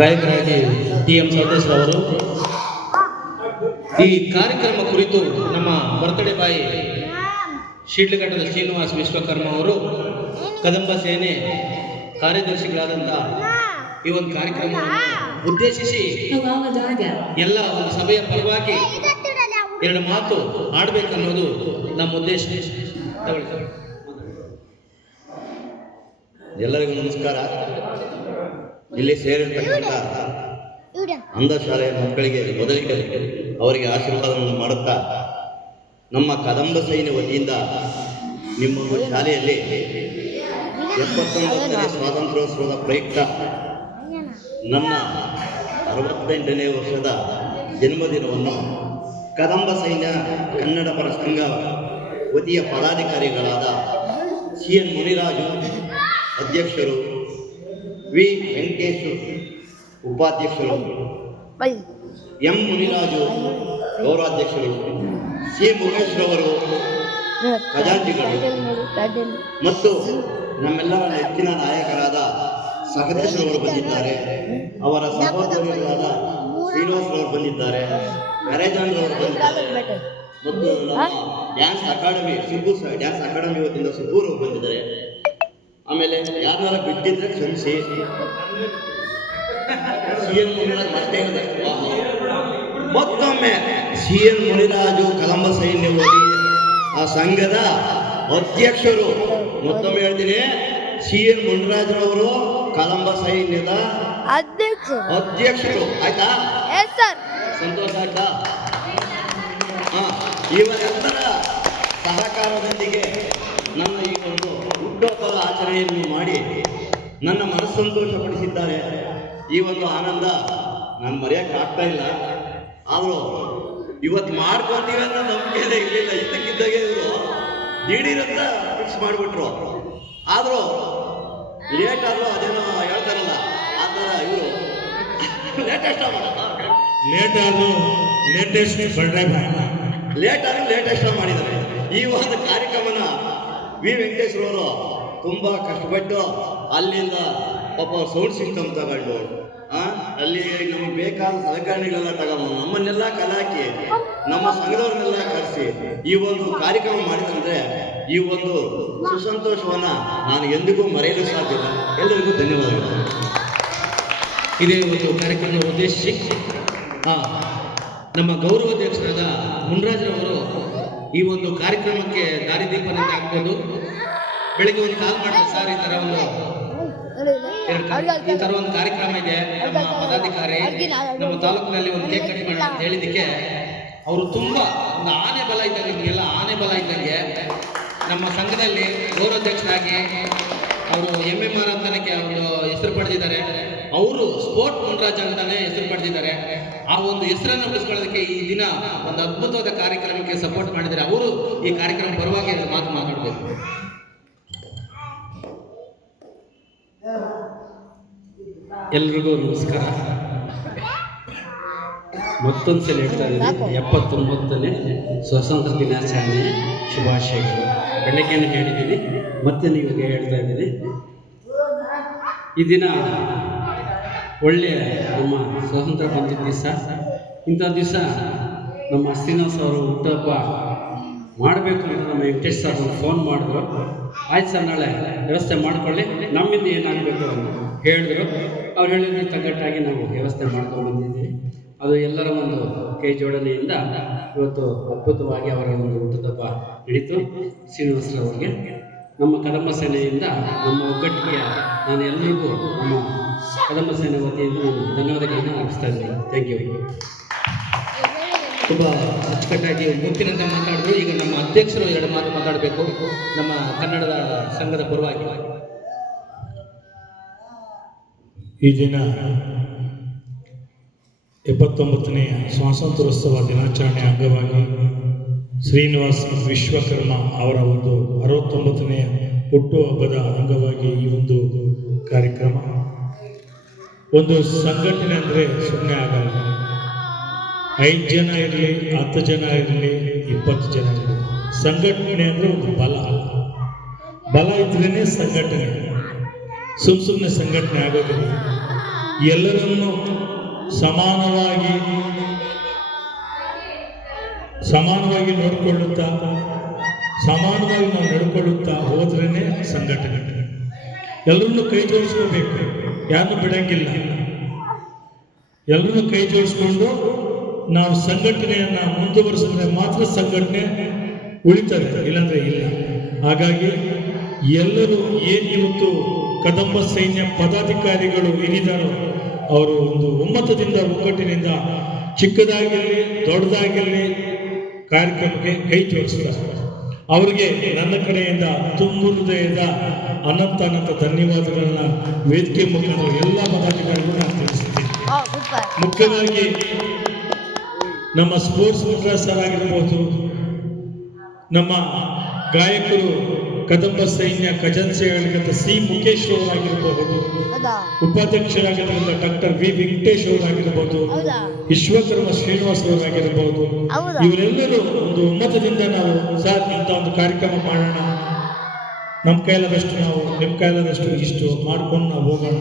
ಗಾಯಕರಾಗಿ ಟಿ.ಎಂ. ಸಂತೋಷ್ ಅವರು ಈ ಕಾರ್ಯಕ್ರಮ ಕುರಿತು ನಮ್ಮ ಬರ್ತ್ಡೇ ಬಾಯಿ ಶಿಡ್ಲಘಟ್ಟದ ಶ್ರೀನಿವಾಸ್ ವಿಶ್ವಕರ್ಮ ಅವರು ಕದಂಬ ಸೇನೆ ಕಾರ್ಯದರ್ಶಿಗಳಾದಂಥ ಈ ಒಂದು ಕಾರ್ಯಕ್ರಮವನ್ನು ಉದ್ದೇಶಿಸಿ ಎಲ್ಲ ಒಂದು ಸಭೆಯ ಪರವಾಗಿ ಎರಡು ಮಾತು ಆಡಬೇಕನ್ನೋದು ನಮ್ಮ ಉದ್ದೇಶ. ಎಲ್ಲರಿಗೂ ನಮಸ್ಕಾರ. ಇಲ್ಲಿ ಸೇರಿರ್ತಕ್ಕಂಥ ಅಂಧ ಶಾಲೆಯ ಮಕ್ಕಳಿಗೆ ಮೊದಲಿಗೆ ಅವರಿಗೆ ಆಶೀರ್ವಾದವನ್ನು ಮಾಡುತ್ತಾ ನಮ್ಮ ಕದಂಬ ಸೈನ್ಯ ವತಿಯಿಂದ ನಿಮ್ಮ ಶಾಲೆಯಲ್ಲಿ 79ನೇ ಸ್ವಾತಂತ್ರ್ಯೋತ್ಸವದ ಪ್ರಯುಕ್ತ ನನ್ನ 68ನೇ ವರ್ಷದ ಜನ್ಮದಿನವನ್ನು ಕದಂಬ ಸೈನ್ಯ ಕನ್ನಡ ಪರ ಸಂಘ ವತಿಯ ಪದಾಧಿಕಾರಿಗಳಾದ ಸಿ.ಎನ್. ಮುನಿರಾಜು ಅಧ್ಯಕ್ಷರು, ವಿ. ವೆಂಕಟೇಶ್ ಉಪಾಧ್ಯಕ್ಷರು, ಎಂ. ಮುನಿರಾಜು ಗೌರವಾಧ್ಯಕ್ಷರು, ಸಿ. ಮುಖೇಶ್ರವರು ಖಜಾಂಚಿಗಳು ಮತ್ತು ನಮ್ಮೆಲ್ಲರ ನೆಚ್ಚಿನ ನಾಯಕರಾದ ಸಹದೇಶ್ರವರು ಬಂದಿದ್ದಾರೆ. ಅವರ ಸಹೋದರರಾದ ಶ್ರೀನಿವಾಸರವರು ಬಂದಿದ್ದಾರೆ, ನರೇಜಾನ್ರವರು ಬಂದಿದ್ದಾರೆ ಮತ್ತು ನಮ್ಮ ಡ್ಯಾನ್ಸ್ ಅಕಾಡೆಮಿ ಡ್ಯಾನ್ಸ್ ಅಕಾಡೆಮಿ ವತಿಯಿಂದ ಸುಬ್ಬೂರವರು ಬಂದಿದ್ದಾರೆ. ಆಮೇಲೆ ಯಾರನ್ನಾರ ಬಿಟ್ಟಿದ್ರೆ ಕ್ಷಮಿಸಿ. ಸಿ.ಎನ್. ಮುನಿರಾಜ್ ಮತ್ತೆ ಮತ್ತೊಮ್ಮೆ ಸಿ.ಎನ್. ಮುನಿರಾಜು ಕದಂಬ ಸೈನ್ಯ ಆ ಸಂಘದ ಅಧ್ಯಕ್ಷರು. ಮತ್ತೊಮ್ಮೆ ಹೇಳ್ತೀನಿ, ಸಿ.ಎನ್. ಮುನಿರಾಜರವರು ಕದಂಬ ಸೈನ್ಯದ ಅಧ್ಯಕ್ಷರು. ಆಯ್ತಾ? ಸಂತೋಷ ಆಯ್ತಾ? ಇವರೆಲ್ಲರ ಸಹಕಾರದೊಂದಿಗೆ ನನ್ನ ಈ ಒಂದು ಹುಟ್ಟುಹಬ್ಬದ ಆಚರಣೆಯನ್ನು ಮಾಡಿ ನನ್ನ ಮನಸ್ಸಂತೋಷಪಡಿಸಿದ್ದಾರೆ. ಈ ಒಂದು ಆನಂದ ನಾನು ಮರೆಯೋಕ್ಕೆ ಆಗ್ತಾ ಇಲ್ಲ. ಆದರೂ ಇವತ್ತು ಮಾಡ್ಕೊತೀವಿ ಅನ್ನೋ ನಂಬಿಕೆನೇ ಇರಲಿಲ್ಲ. ಇದ್ದಕ್ಕಿದ್ದಾಗೆ ಇವರು ದಿಢೀರಂತ ಫಿಕ್ಸ್ ಮಾಡಿಬಿಟ್ರು. ಆದರೂ ಲೇಟ್ ಆದರೂ ಅದೇನೋ ಹೇಳ್ತಾರಲ್ಲ, ಆ ಥರ ಇವರು ಲೇಟೆಸ್ಟ್ ಮಾಡಿದ್ದಾರೆ. ಈ ಒಂದು ಕಾರ್ಯಕ್ರಮನ ವಿ. ವೆಂಕಟೇಶ್ವರವರು ತುಂಬ ಕಷ್ಟಪಟ್ಟು ಅಲ್ಲಿಂದ ಪಾಪ ಸೌಂಡ್ ಸಿಸ್ಟಮ್ ತಗೊಂಡು ಅಲ್ಲಿ ನಮಗೆ ಬೇಕಾದ ಸಲಕರಣೆಗಳೆಲ್ಲ ತಗೊಂಡು ನಮ್ಮನ್ನೆಲ್ಲ ಕಲಾಕಿ ನಮ್ಮ ಸಂಘದವ್ರನ್ನೆಲ್ಲ ಕರೆಸಿ ಈ ಒಂದು ಕಾರ್ಯಕ್ರಮ ಮಾಡಿದಂದ್ರೆ ಈ ಒಂದು ಸುಸಂತೋಷವನ್ನ ನಾನು ಎಂದಿಗೂ ಮರೆಯಲು ಸಾಧ್ಯವಿಲ್ಲ. ಎಲ್ಲರಿಗೂ ಧನ್ಯವಾದಗಳು. ಇದೇ ಒಂದು ಕಾರ್ಯಕ್ರಮ ಉದ್ದೇಶಿಸಿ ನಮ್ಮ ಗೌರವಾಧ್ಯಕ್ಷರಾದ ಮುನ್ರಾಜ್ರವರು ಈ ಒಂದು ಕಾರ್ಯಕ್ರಮಕ್ಕೆ ದಾರಿದೀಪದಿಂದ ಆಗ್ಬೋದು. ಬೆಳಿಗ್ಗೆ ಒಂದು ಕಾಲ್ ಮಾಡಿದ್ರು, ಸರ್ ಈ ಥರ ಒಂದು ಕಾರ್ಯಕ್ರಮ ಇದೆ, ನಮ್ಮ ಪದಾಧಿಕಾರಿ ನಮ್ಮ ತಾಲೂಕಿನಲ್ಲಿ ಒಂದು ಕೇಕ್ ಕಟ್ ಮಾಡಿ ಅಂತ ಹೇಳಿದ್ದಕ್ಕೆ ಅವರು ತುಂಬ ಒಂದು ಆನೆ ಬಲ ಇದ್ದಂಗೆ, ನಿಮಗೆಲ್ಲ ಆನೆ ಬಲ ಇದ್ದಂಗೆ ನಮ್ಮ ಸಂಘದಲ್ಲಿ ಗೌರವಾಧ್ಯಕ್ಷರಾಗಿ ಅವರು MMR ಅಂತಾನೆ ಅವರು ಹೆಸರು ಪಡೆದಿದ್ದಾರೆ. ಅವರು ಸ್ಪೋರ್ಟ್ ಮುನ್ರಾಜ್ ಅಂತಾನೆ ಹೆಸರು ಪಡೆದಿದ್ದಾರೆ. ಆ ಒಂದು ಹೆಸರನ್ನು ಉಳಿಸ್ಕೊಳ್ಳೋದಕ್ಕೆ ಈ ದಿನ ಒಂದು ಅದ್ಭುತವಾದ ಕಾರ್ಯಕ್ರಮಕ್ಕೆ ಸಪೋರ್ಟ್ ಮಾಡಿದ್ದಾರೆ. ಅವರು ಈ ಕಾರ್ಯಕ್ರಮ ಪರವಾಗಿ ಮಾತಾಡಬೇಕು. ಎಲ್ರಿಗೂ ನಮಸ್ಕಾರ. ಮತ್ತೊಂದ್ಸಲ ಹೇಳ್ತಾ ಇದ್ದೀನಿ, 79ನೇ ಸ್ವಾತಂತ್ರ್ಯ ದಿನಾಚರಣೆ ಶುಭಾಶಯಗಳು. ಬೆಳಗ್ಗೆನೇ ಹೇಳಿದ್ದೀನಿ, ಮತ್ತೆ ನೀವು ಹೇಳ್ತಾ ಇದ್ದೀನಿ. ಈ ದಿನ ಒಳ್ಳೆಯ ನಮ್ಮ ಸ್ವಾತಂತ್ರ್ಯ ಬಂದಿದ್ದ ದಿವಸ. ಇಂಥ ದಿವಸ ನಮ್ಮ ಶ್ರೀನಿವಾಸ್ ಅವರು ಹುಟ್ಟುಹಬ್ಬ ಮಾಡಬೇಕು ಅಂತ ನಮ್ಮ ವೆಂಕಟೇಶ್ ಸರ್ ಫೋನ್ ಮಾಡಿದ್ರು. ಆಯ್ತು ಸರ್, ನಾಳೆ ವ್ಯವಸ್ಥೆ ಮಾಡಿಕೊಳ್ಳಿ, ನಮ್ಮಿಂದ ಏನಾಗಬೇಕು ಅಂತ ಹೇಳಿದ್ರು. ಅವ್ರು ಹೇಳಿದ್ರೆ ತಗ್ಗಟ್ಟಾಗಿ ನಾವು ವ್ಯವಸ್ಥೆ ಮಾಡ್ಕೊಂಡು ಬಂದಿದ್ದೀವಿ. ಅದು ಎಲ್ಲರ ಒಂದು ಕೈ ಜೋಡಣೆಯಿಂದ ಇವತ್ತು ಅದ್ಭುತವಾಗಿ ಅವರ ಒಂದು ಹುಟ್ಟುಹಬ್ಬ ನಡೀತು. ಶ್ರೀನಿವಾಸರವರಿಗೆ ನಮ್ಮ ಕದಂಬ ಸೇನೆಯಿಂದ ನಮ್ಮ ಒಗ್ಗಟ್ಟಿಗೆ ನಾನು ಎಲ್ಲರಿಗೂ ನಮ್ಮ ಕದಂಬ ಸೇನೆ ವತಿಯಿಂದ ನಾನು ಧನ್ಯವಾದಗಳನ್ನು ಅರ್ಪಿಸ್ತಾ ಇದ್ದೀನಿ. Thank you. ತುಂಬ ಅಚ್ಚುಕಟ್ಟಾಗಿ ಗೊತ್ತಿರಂತೆ ಮಾತಾಡಿದ್ರು. ಈಗ ನಮ್ಮ ಅಧ್ಯಕ್ಷರು ಎರಡು ಮಾತು ಮಾತಾಡಬೇಕು ನಮ್ಮ ಕನ್ನಡದ ಸಂಘದ ಪರವಾಗಿ. ಈ ದಿನ 79ನೇ ಸ್ವಾತಂತ್ರ್ಯೋತ್ಸವ ದಿನಾಚರಣೆ ಅಂಗವಾಗಿ ಶ್ರೀನಿವಾಸ್ ವಿಶ್ವಕರ್ಮ ಅವರ ಒಂದು 69ನೇ ಹುಟ್ಟುಹಬ್ಬದ ಅಂಗವಾಗಿ ಈ ಒಂದು ಕಾರ್ಯಕ್ರಮ. ಒಂದು ಸಂಘಟನೆ ಅಂದರೆ ಸುಮ್ಮನೆ ಆಗಲ್ಲ. 5 ಜನ ಇರಲಿ, 10 ಜನ ಇರಲಿ, 20 ಜನ ಇರಲಿ, ಸಂಘಟನೆ ಅಂದರೆ ಒಂದು ಬಲ ಇದ್ರೇ ಸಂಘಟನೆ. ಸುಮ್ಮನೆ ಸಂಘಟನೆ ಆಗೋದಿಲ್ಲ. ಎಲ್ಲರನ್ನೂ ಸಮಾನವಾಗಿ ನೋಡಿಕೊಳ್ಳುತ್ತಾ ಸಮಾನವಾಗಿ ನಾವು ನಡ್ಕೊಳ್ಳುತ್ತಾ ಹೋದ್ರೇ ಸಂಘಟನೆ. ಎಲ್ಲರನ್ನೂ ಕೈ ಜೋಡಿಸ್ಕೋಬೇಕು, ಯಾರನ್ನೂ ಬಿಡಂಗಿಲ್ಲ. ಎಲ್ಲರನ್ನೂ ಕೈ ಜೋಡಿಸ್ಕೊಂಡು ನಾವು ಸಂಘಟನೆಯನ್ನು ಮುಂದುವರಿಸಿದ್ರೆ ಮಾತ್ರ ಸಂಘಟನೆ ಉಳಿತದೆ, ಇಲ್ಲಾಂದ್ರೆ ಇಲ್ಲ. ಹಾಗಾಗಿ ಎಲ್ಲರೂ ಏನು ಇವತ್ತು ಕದಂಬ ಸೈನ್ಯ ಪದಾಧಿಕಾರಿಗಳು ಏನಿದ್ದಾರೋ ಅವರು ಒಂದು ಒಮ್ಮತದಿಂದ ಒಗ್ಗಟ್ಟಿನಿಂದ ಚಿಕ್ಕದಾಗಿರಲಿ ದೊಡ್ಡದಾಗಿರಲಿ ಕಾರ್ಯಕ್ರಮಕ್ಕೆ ಕೈ ಜೋಡಿಸ್ತಾರೆ. ಅವರಿಗೆ ನನ್ನ ಕಡೆಯಿಂದ ತುಂಬು ಹೃದಯದ ಅನಂತ ಧನ್ಯವಾದಗಳನ್ನ ವೇದಿಕೆ ಮುಖಾಂತರ ಎಲ್ಲ ಪದಾಧಿಕಾರಿಗಳು ನಾನು ತಿಳಿಸುತ್ತೇನೆ. ಮುಖ್ಯವಾಗಿ ನಮ್ಮ ಸ್ಪೋರ್ಟ್ಸ್ ಸರ್ ಆಗಿರ್ಬೋದು, ನಮ್ಮ ಗಾಯಕರು ಕದಂಬ ಸೈನ್ಯ ಖಜಾಂಚಿಯಾಗಿರ್ತಕ್ಕಂಥ ಸಿ ಮುಖೇಶ್ ಅವರಾಗಿರಬಹುದು, ಉಪಾಧ್ಯಕ್ಷರಾಗಿರ್ತಕ್ಕಂಥ ಡಾಕ್ಟರ್ ವಿ ವೆಂಕಟೇಶ್ ಅವರಾಗಿರ್ಬೋದು, ವಿಶ್ವಕರ್ಮ ಶ್ರೀನಿವಾಸ್ ಅವರಾಗಿರ್ಬೋದು, ಇವರೆಲ್ಲರೂ ಒಂದು ಒಮ್ಮತದಿಂದ ನಾವು ಸರ್ ಇಂಥ ಒಂದು ಕಾರ್ಯಕ್ರಮ ಮಾಡೋಣ, ನಮ್ಮ ಕೈಲಾದಷ್ಟು ನಾವು ನಿಮ್ಮ ಕೈಲಾದಷ್ಟು ಇಷ್ಟು ಮಾಡ್ಕೊಂಡು ನಾವು ಹೋಗೋಣ.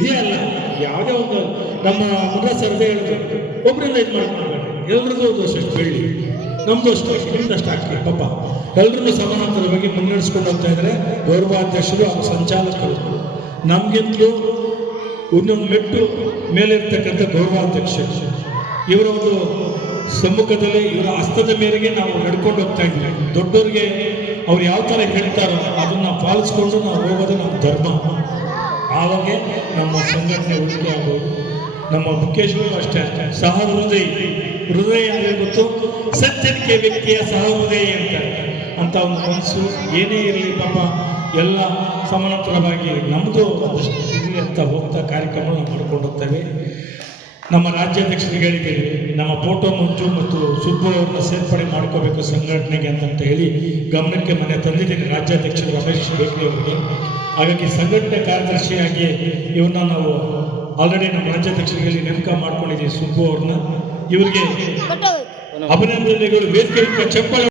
ಇದೇ ಅಲ್ಲ, ಯಾವುದೇ ಒಂದು ನಮ್ಮ ಮುದ್ರಾ ಸರ್ದೇ ಹೇಳಿದ್ರು, ಒಬ್ಬರಿಂದ ಇದು ಮಾಡ್ಕೊಂಡು ಎಲ್ಲರದ್ದು ದೋಷ ಬೆಳ್ಳಿ, ನಮ್ದು ಅಷ್ಟು ನಿಮ್ದು ಅಷ್ಟು ಆಗ್ತದೆ. ಪಾಪ ಎಲ್ಲರನ್ನೂ ಸಮಾನಾಂತರವಾಗಿ ಮುನ್ನಡೆಸ್ಕೊಂಡು ಹೋಗ್ತಾ ಇದ್ದಾರೆ ಗೌರವಾಧ್ಯಕ್ಷರು ಹಾಗೂ ಸಂಚಾಲಕರು. ನಮಗಿಂತಲೂ ಇನ್ನೊಂದು ಮೆಟ್ಟು ಮೇಲೆ ಇರ್ತಕ್ಕಂಥ ಗೌರವಾಧ್ಯಕ್ಷರು, ಇವರ ಒಂದು ಸಮ್ಮುಖದಲ್ಲಿ ಇವರ ಹಸ್ತದ ಮೇರೆಗೆ ನಾವು ನಡ್ಕೊಂಡು ಹೋಗ್ತಾ ಇದ್ವಿ. ದೊಡ್ಡವ್ರಿಗೆ ಅವ್ರು ಯಾವ ಥರ ಹೇಳ್ತಾರೋ ಅದನ್ನು ಪಾಲಿಸ್ಕೊಂಡು ನಾವು ಹೋಗೋದು ನಮ್ಮ ಧರ್ಮ. ಆವಾಗೆ ನಮ್ಮ ಸಂಘಟನೆ ಉಳಿಕೆ ಆಗೋದು. ನಮ್ಮ ಮುಖೇಶ್ವರು ಅಷ್ಟೇ ಹೃದಯ ಅಂದರೆ ಗೊತ್ತು, ಸಜ್ಜನಿಕೆ ವ್ಯಕ್ತಿಯ ಸಹೃದಯ ಅಂತ ಒಂದು ಮನಸ್ಸು ಏನೇ ಇರಲಿ ಪಾಪ ಎಲ್ಲ ಸಮಾನಾಂತರವಾಗಿ ನಮ್ಮದು ಒಂದಷ್ಟು ಇರಲಿ ಅಂತ ಹೋಗ್ತಾ ಕಾರ್ಯಕ್ರಮ ನಾವು ಮಾಡ್ಕೊಂಡು ಹೋಗ್ತೇವೆ. ನಮ್ಮ ರಾಜ್ಯಾಧ್ಯಕ್ಷರಿಗೆ ಹೇಳಿದ್ದೀವಿ, ನಮ್ಮ ಫೋಟೋ ಮಂಜು ಮತ್ತು ಸುಬ್ಬು ಅವ್ರನ್ನ ಸೇರ್ಪಡೆ ಮಾಡ್ಕೋಬೇಕು ಸಂಘಟನೆಗೆ ಅಂತ ಹೇಳಿ ಗಮನಕ್ಕೆ ಮನೆ ತಂದಿದ್ದೀನಿ ರಾಜ್ಯಾಧ್ಯಕ್ಷರು ರಮೇಶ್ ಬೇಕ್ರಿ ಅವರಿಗೆ. ಹಾಗಾಗಿ ಸಂಘಟನೆ ಕಾರ್ಯದರ್ಶಿಯಾಗಿ ಇವ್ರನ್ನ ನಾವು ಆಲ್ರೆಡಿ ನಮ್ಮ ರಾಜ್ಯಾಧ್ಯಕ್ಷರಿಗೆ ನೇಮಕ ಮಾಡ್ಕೊಂಡಿದ್ದೀವಿ ಸುಬ್ಬು ಅವ್ರನ್ನ. ಇವರಿಗೆ ಅಭಿನಂದನೆಗಳು, ವೇದಿಕೆ ಚಪ್ಪಳ